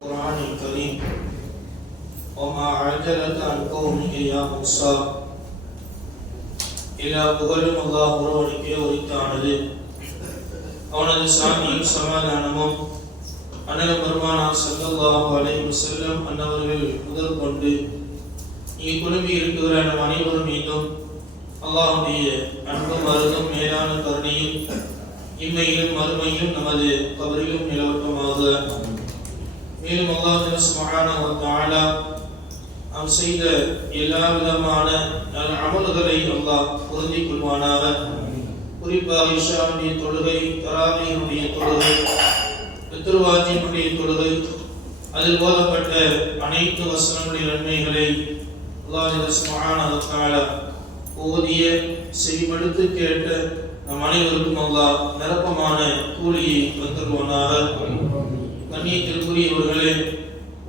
القرآن الكريم وما عجلك عن قومك يا موسى எல்லா புகழும் அல்லாஹ் ஒருவனுக்கே உரித்தானது அவனது சாமியும் சமாதானமும் அண்ணல் பெருமானா சல்லல்லாஹு அலைஹி வஸல்லம் அன்னவர்கள் முதல் கொண்டு இங்கு குழுமி இருக்கிற நம் அனைவரும் மீதும் அல்லாஹுடைய அன்பும் அருதும் மேலான கருணையும் இம்மையிலும் மறுமையிலும் நமது கபரிலும் நிலவட்டமாக மேலும் அல்லாஹ் சுப்ஹானஹு வ நாம் செய்த எல்லா விதமான நல்ல அமல்களை அல்லாஹ் பொருந்திக் கொள்வானாக குறிப்பாக இஷாவுடைய தொழுகை தராவியினுடைய தொழுகை பித்ருவாஜியினுடைய தொழுகை அதில் ஓதப்பட்ட அனைத்து வசனங்களுடைய நன்மைகளை அல்லாஹ் சுப்ஹானஹு ஓதிய செவிமடுத்து கேட்ட நம் அனைவருக்கும் அல்லாஹ் நிரப்பமான கூலியை தந்துருவானாக கண்ணியத்திற்குரியவர்களே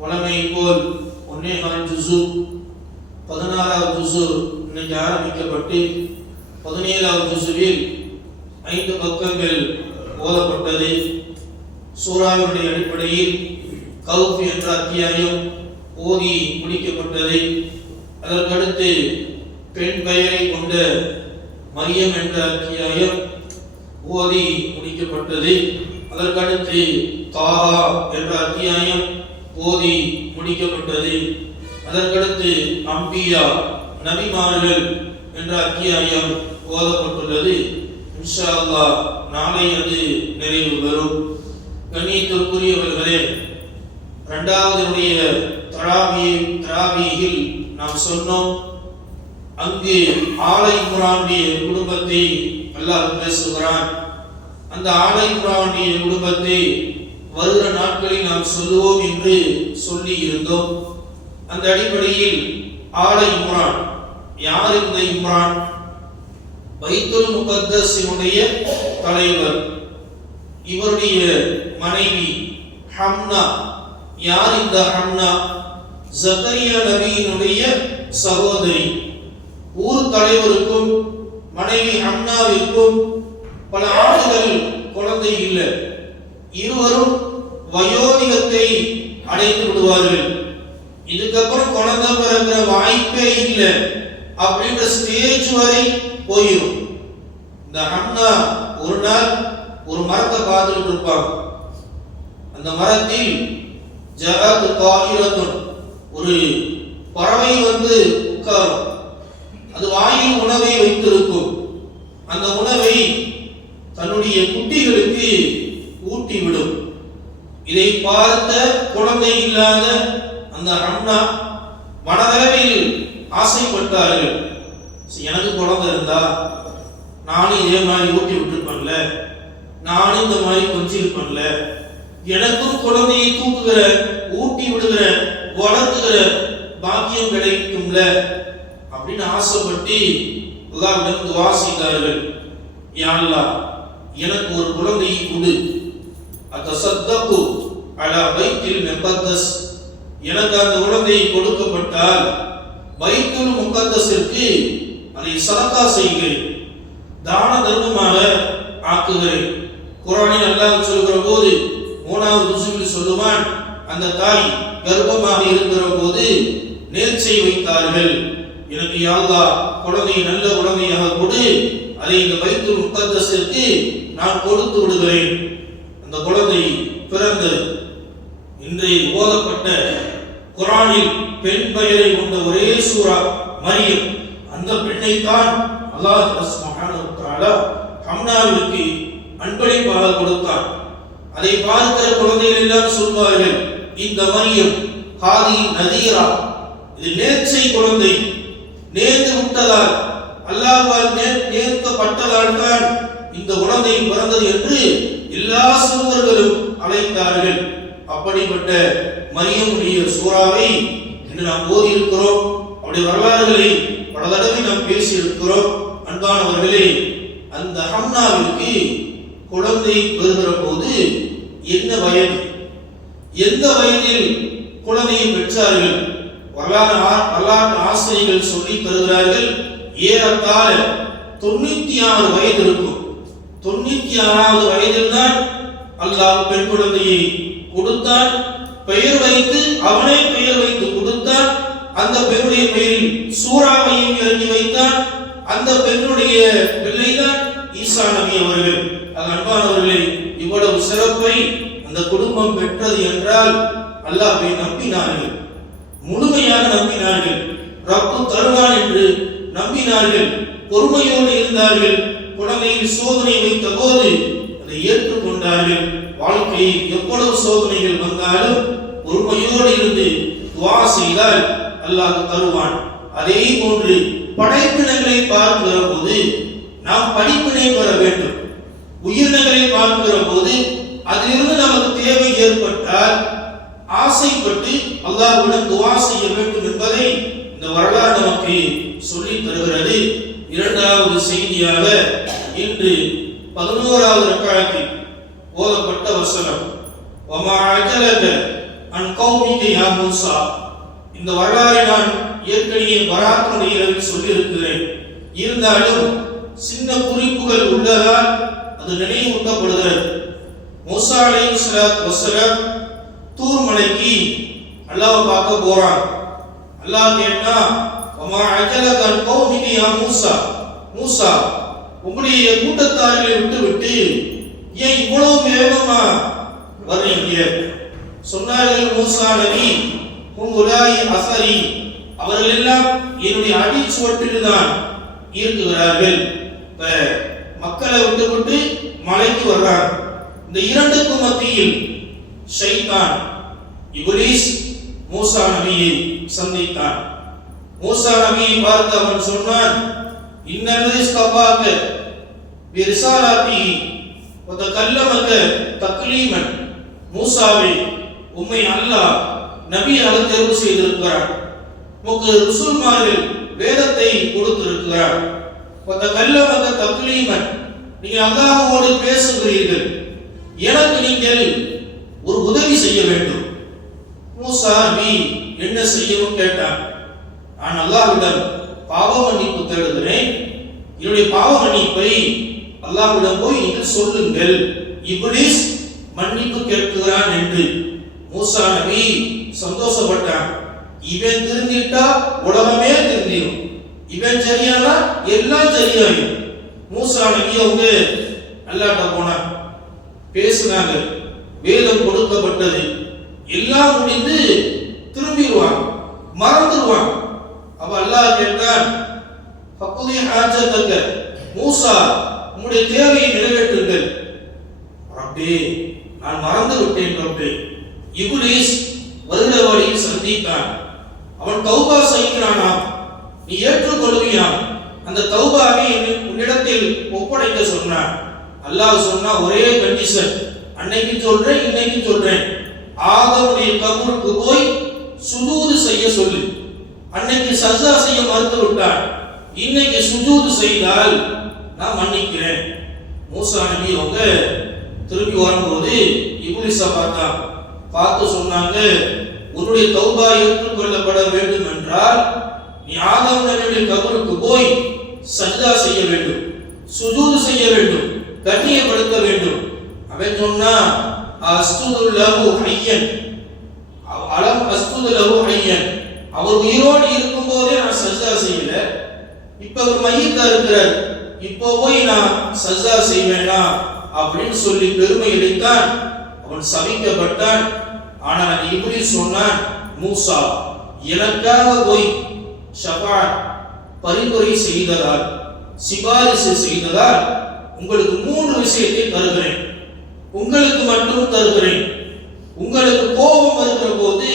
வளமை போல் ஒன்னே கால் ஜுசு. பதினாறாவது ஜுசு இன்னைக்கு ஆரம்பிக்கப்பட்டு பதினேழாவது ஜுசுவில் ஐந்து பக்கங்கள் ஓதப்பட்டது. சூறாவினுடைய அடிப்படையில் கவுப்பு என்ற அத்தியாயம் ஓதி முடிக்கப்பட்டது. அதற்கடுத்து பெண் பெயரை கொண்ட மரியம் என்ற அத்தியாயம் ஓதி முடிக்கப்பட்டது. அதற்கடுத்து தாரா என்ற அத்தியாயம் ஓதி முடிக்கப்பட்டது. அதற்கடுத்து அம்பியா நபிமார்கள் என்ற அத்தியாயம் ஓதப்பட்டுள்ளது. இன்ஷா அல்லாஹ் நாளை அது நிறைவு பெறும். கண்ணியத்திற்குரியவர்களே இரண்டாவதுடைய தராவி தராபியில் நாம் சொன்னோம் அங்கு ஆலை இம்ரானுடைய குடும்பத்தை அல்லாஹ் பேசுகிறான். அந்த ஆலை இம்ரானுடைய குடும்பத்தை வருகிற நாட்களில் நாம் சொல்லுவோம் என்று சொல்லி இருந்தோம். அந்த அடிப்படையில் ஆலை இம்ரான். யார் இந்த இம்ரான்? பைத்துல் முகத்தஸினுடைய தலைவர். இவருடைய மனைவி ஹம்னா. யார் இந்த ஹம்னா? ஜக்கரியா நபியினுடைய சகோதரி. ஊர் தலைவருக்கும் மனைவி ஹம்னாவிற்கும் பல ஆண்டுகள் குழந்தை இல்லை. இருவரும் வயோதிகத்தை அடைந்து விடுவார்கள். இதுக்கப்புறம் குழந்தை பிறக்கிற வாய்ப்பே இல்லை. அப்படின்ற ஸ்டேஜ் வரை போயிடும் இந்த அண்ணா ஒரு நாள் ஒரு மரத்தை பார்த்துட்டு இருப்பாங்க. அந்த மரத்தில் ஜகத் காயிரத்துன் ஒரு பறவை வந்து உட்காரும் அது வாயில் உணவை வைத்திருக்கும் அந்த உணவை தன்னுடைய குட்டிகளுக்கு ஊட்டிவிடும் இதை பார்த்த குழந்தை இல்லாத அந்த அண்ணா மனதளவில் ஆசைப்பட்டார்கள் சரி, எனக்கு குழந்தை இருந்தா நானும் இதே மாதிரி ஊட்டி விட்டுருப்பேன்ல? நானும் இந்த மாதிரி கொஞ்சிருப்பேன்ல? எனக்கும் குழந்தையை தூக்குகிற ஊட்டி விடுகிற வளர்த்துகிற பாக்கியம் கிடைக்கும்ல? அப்படின்னு ஆசைப்பட்டு அல்லாஹ்விடம் துவா செய்தார்கள். எனக்கு ஒரு குழந்தையை கொடு. சத்தப்பு அலா வைத்தில் மெம்பத்தஸ் எனக்கு அந்த குழந்தையை கொடுக்கப்பட்டால் பைத்துல் முக்கத்தஸிற்கு அதை சதக்கா செய்கிறேன். தான தர்மமாக ஆக்குகிறேன். குரானில் அல்லாஹ் சொல்கிற போது மூணாவது ருசுவில் சொல்லுவான் அந்த தாய் கர்ப்பமாக இருக்கிற போது நேர்ச்சை வைத்தார்கள். எனக்கு யாழ்லா குழந்தையை நல்ல குழந்தையாக கொடு. அதை இந்த வைத்து முக்கத்தசிற்கு நான் கொடுத்து விடுகிறேன். அந்த குழந்தை பிறந்தது இன்றைய ஓதப்பட்ட குரானில் பெண் பெயரை கொண்ட ஒரே சூறா மரியம். அந்த பெண்ணை தான் அல்லாஹ் சுப்ஹானஹு ஹம்னாவிற்கு அன்பளிப்பாக கொடுத்தார் அதை பார்க்கிற குழந்தைகள் எல்லாம் சொல்வார்கள் இந்த மரியம் ஹாதி நதீரா இது நேர்ச்சை குழந்தை. நேர்ந்து விட்டதால் அல்லாஹால் நே- நேர்க்கப்பட்டதால் தான் இந்த குழந்தை பிறந்தது என்று எல்லா சூழர்களும் அழைத்தார்கள். அப்படிப்பட்ட மரியமுடைய சூறாவை இன்று நாம் ஓதி இருக்கிறோம் அவருடைய வரலாறுகளை பல தடவை நாம் பேசி இருக்கிறோம் அன்பானவர்களே அந்த ஹம்னாவிற்கு குழந்தை பெறுகிற போது என்ன வயது எந்த வயதில் குழந்தையை பெற்றார்கள்? வரலாறு வரலாற்று ஆசிரியர்கள் சொல்லி தருகிறார்கள் ஏறத்தாழ தொண்ணூத்தி ஆறு வயது இருக்கும். தொண்ணூத்தி ஆறாவது வயதில் தான் அல்லாஹ் பெண் குழந்தையை கொடுத்தான். பெயர் வைத்து அவனே பெயர் வைத்து கொடுத்தான். அந்த பெண்ணுடைய பெயரில் சூறாவையும் இறங்கி வைத்தான். அந்த பெண்ணுடைய பிள்ளைதான் ஈசா நபி அவர்கள் அன்பானவர்களே இவ்வளவு சிறப்பை அந்த குடும்பம் பெற்றது என்றால் அல்லாஹை நம்பினார்கள். முழுமையாக நம்பினார்கள். ரப்பு தருவான் என்று நம்பினார்கள். பொறுமையோடு இருந்தார்கள். குழந்தையில் சோதனை வைத்த போது அதை ஏற்றுக்கொண்டார்கள். வாழ்க்கையில் எவ்வளவு சோதனைகள் வந்தாலும் பொறுமையோடு இருந்து துவா செய்தால் அல்லாஹ் தருவான். அதே போன்று படைப்பினங்களை பார்க்கிற போது நாம் படிப்பினை பெற வேண்டும். உயிரினங்களை பார்க்கிற போது அதிலிருந்து நமக்கு தேவை ஏற்பட்டால் ஆசைப்பட்டு அல்லாஹ்விடம் துவா செய்ய வேண்டும் என்பதை இந்த வரலாறு நமக்கு சொல்லி தருகிறது. இரண்டாவது செய்தியாக இன்று பதினோராவது ரக்காயத்தில் ஓதப்பட்ட வசனம். வமா அஜலக அன் கௌமிக யா மூசா. இந்த வரலாறை நான் ஏற்கனவே பராத்தினுடைய சொல்லியிருக்கிறேன். இருந்தாலும் சின்ன குறிப்புகள் உள்ளதால் அது நினைவூட்டப்படுகிறது. மூசா அலைஹி ஸலாத்து வஸலாம் தூர் மலைக்கு அல்லாஹ் பார்க்க போறான். அல்லாஹ் கேட்டா வமா அஜலக அன் யா மூசா? மூசா உங்களுடைய கூட்டத்தார்களை விட்டு விட்டு ஏன் இவ்வளவு வேகமா வர்றீங்க? சொன்னார்கள் மூசா நபி உன் உலாய் அசரி அவர்கள் எல்லாம் என்னுடைய அடிச்சுவட்டில் தான் இருக்குகிறார்கள் மக்களை விட்டு விட்டு மலைக்கு வர்றாங்க இந்த இரண்டுக்கும் மத்தியில் ஷைத்தான் இபுலீஸ் மூசா நபியை சந்தித்தான் மூசா நபியை பார்த்து அவன் சொன்னான் இன்னல்லதி ஸ்தபாக்க ஒத்த கல்லமக்க தக்லீமன். மூசாவை உம்மை அல்லாஹ் நபியாக தேர்வு செய்திருக்கிறார் உமக்கு ருசுல்மார்கள் வேதத்தை கொடுத்திருக்கிறார் வதகல்லமக தக்லீமன் நீங்கள் அல்லாஹ்வோடு பேசுகிறீர்கள். எனக்கு நீங்கள் ஒரு உதவி செய்ய வேண்டும். மூசா பி என்ன செய்யவும் கேட்டான். நான் அல்லாஹ்விடம் பாவ மன்னிப்பு தேடுகிறேன். என்னுடைய பாவ மன்னிப்பை அல்லாஹ்விடம் போய் நீங்கள் சொல்லுங்கள். இப்லீஸ் மன்னிப்பு கேட்கிறான் என்று மூசா நபி சந்தோஷப்பட்டான். இவன் திருந்திட்டா உலகமே திருந்திடும் இவன் சரியானா எல்லாம் சரியாயும் மூசா நபி வந்து அல்லாட்ட போனான் பேசினாங்க. வேதம் கொடுக்கப்பட்டது. எல்லாம் முடிந்து திரும்பிடுவான். மறந்துடுவான். அப்ப அல்லாஹ் கேட்டான் ஃபக்குதி ஆஜத்தங்க மூசா உங்களுடைய தேவையை நிறைவேற்றுங்கள். ரப்பே நான் மறந்து விட்டேன் ரப்பே. இபுலீஸ் வருட சந்தித்தான். அவன் கௌபா செய்கிறானா? நீ ஏற்றுக்கொள்வியாம் அந்த தௌபாவை உன்னிடத்தில் ஒப்படைக்க சொன்னான் அல்லாஹ் சொன்னா ஒரே கண்டிஷன் அன்னைக்கு சொல்றேன் இன்னைக்கு சொல்றேன். ஆதமுடைய கபூருக்கு போய் சுஜூது செய்ய சொல்லு. அன்னைக்கு சஜா செய்ய மறுத்து விட்டான் இன்னைக்கு சுஜூது செய்தால் நான் மன்னிக்கிறேன். மூசா நபி அவங்க திரும்பி வரும்போது இபுலிசா பார்த்தான். பார்த்து சொன்னாங்க உன்னுடைய தௌபா ஏற்றுக்கொள்ளப்பட வேண்டும் என்றால் நீ ஆதம் நபியுடைய கபருக்கு போய் சஜ்ஜா செய்ய வேண்டும் சுஜூது செய்ய வேண்டும் கண்ணியப்படுத்த வேண்டும். அவன் சொன்னா அஸ்துது லஹு ஹையன். அலம் அஸ்துது லஹு ஹையன். அவர் உயிரோடு இருக்கும்போதே நான் சஜ்ஜா செய்யல. இப்ப அவர் மையத்தா இருக்கிறார். இப்போ போய் நான் சஜ்ஜா செய்வேனா அப்படின்னு சொல்லி பெருமை அளித்தான். அவன் சபிக்கப்பட்டான். ஆனால் அது இப்படி சொன்னான் மூசா எனக்காக போய் ஷஃபாத் பரிந்துரை செய்ததால் சிபாரிசு செய்ததால் உங்களுக்கு மூன்று விஷயத்தை தருகிறேன். உங்களுக்கு மட்டும் தருகிறேன். உங்களுக்கு கோபம் வருகிற போது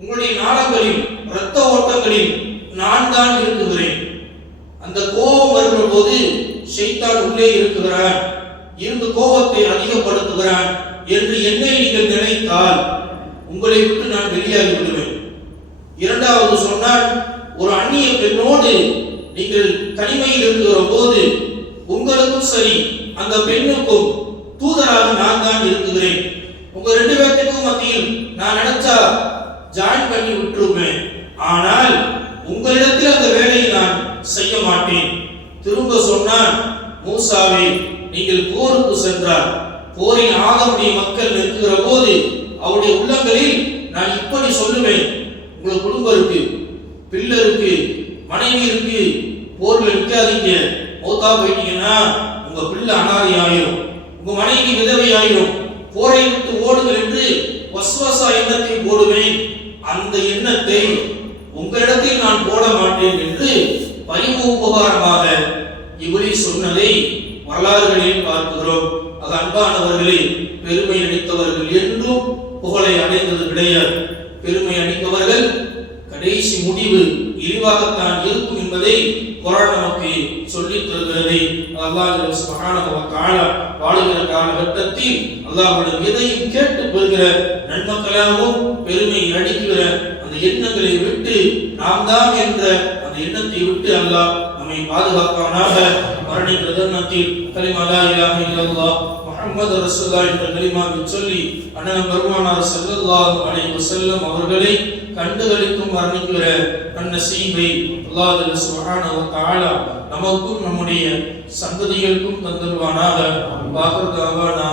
உங்களுடைய நாளங்களில் இரத்த ஓட்டங்களில் நான் தான் இருக்குகிறேன். அந்த கோபம் வருகிற போது ஷைத்தான் உள்ளே இருக்குகிறான் இருந்து கோபத்தை அதிகப்படுத்துகிறான் என்று என்னை நீங்கள் நினைத்தால் உங்களை விட்டு நான் வெளியாகி விடுவேன் இரண்டாவது சொன்னால் ஒரு அந்நிய பெண்ணோடு நீங்கள் தனிமையில் இருக்கிற போது உங்களுக்கும் சரி அந்த பெண்ணுக்கும் தூதராக நான் தான் இருக்குகிறேன். உங்க ரெண்டு பேர்த்துக்கும் மத்தியில் நான் நினைச்சா ஜாயின் பண்ணி விட்டுருவேன் ஆனால் உங்களிடத்தில் அந்த வேலையை நான் செய்ய மாட்டேன். திரும்ப சொன்னான் மூசாவே நீங்கள் போருக்கு சென்றார் போரின் ஆகமுடைய மக்கள் நிற்கிற போது அவருடைய உள்ளங்களில் நான் இப்படி சொல்லுவேன். உங்கள் குடும்பம் இருக்கு பிள்ளை இருக்கு மனைவி இருக்கு போர்ல நிற்காதீங்க மௌத்தா போயிட்டீங்கன்னா உங்க பிள்ளை அனாதி ஆயிரும் உங்க மனைவி விதவை ஆயிரும் போரை விட்டு ஓடுங்கள் என்று வசுவசா எண்ணத்தை போடுவேன். அந்த எண்ணத்தை உங்களிடத்தில் நான் போட மாட்டேன் என்று பரிவு உபகாரமாக இவளி சொன்னதை வரலாறுகளில் பார்க்கிறோம். அது அன்பானவர்களே பெருமை அளித்தவர்கள் என்றும் புகழை அடைந்தது கிடையாது. பெருமை அளித்தவர்கள் கடைசி முடிவு இழிவாகத்தான் இருக்கும் என்பதை குரான் நமக்கு சொல்லித் தருகிறது. அல்லாஹ் சுப்ஹானஹு வ தஆலா வாழுகிற காலகட்டத்தில் அல்லாஹ்விடம் எதையும் கேட்டு பெறுகிற நன்மக்களாகவும் பெருமை அடிக்கிற அந்த எண்ணங்களை விட்டு நாம் தான் என்ற அந்த எண்ணத்தை விட்டு அல்லாஹ் நம்மை பாதுகாப்பானாக மரணிக்கிற தருணத்தில் கலிமா லா இலாஹ இல்லல்லாஹ் முகமது ரசுல்லா என்ற கலிமாவை சொல்லி அண்ணன் பெருமானார் செல்லல்லாஹ் அலைஹி செல்லும் அவர்களை கண்டுகளிக்கும் வர்ணிக்கிற நன்னசீபை அல்லாஹ் சுப்ஹானஹு வ தஆலா நமக்கும் நம்முடைய சந்ததிகளுக்கும் தந்தருவானாக. வாகர் தாவானா